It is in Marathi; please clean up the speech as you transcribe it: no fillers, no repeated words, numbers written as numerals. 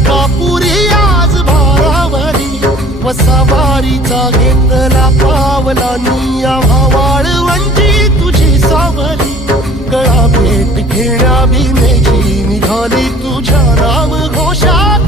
तुळजापुरी आज भारावरी वसावारीचा घेतला पावला निया वाळवंटी तुझी सावली गळा भेट घेण्या भीमेची निघाली तुझ्या नाम घोषात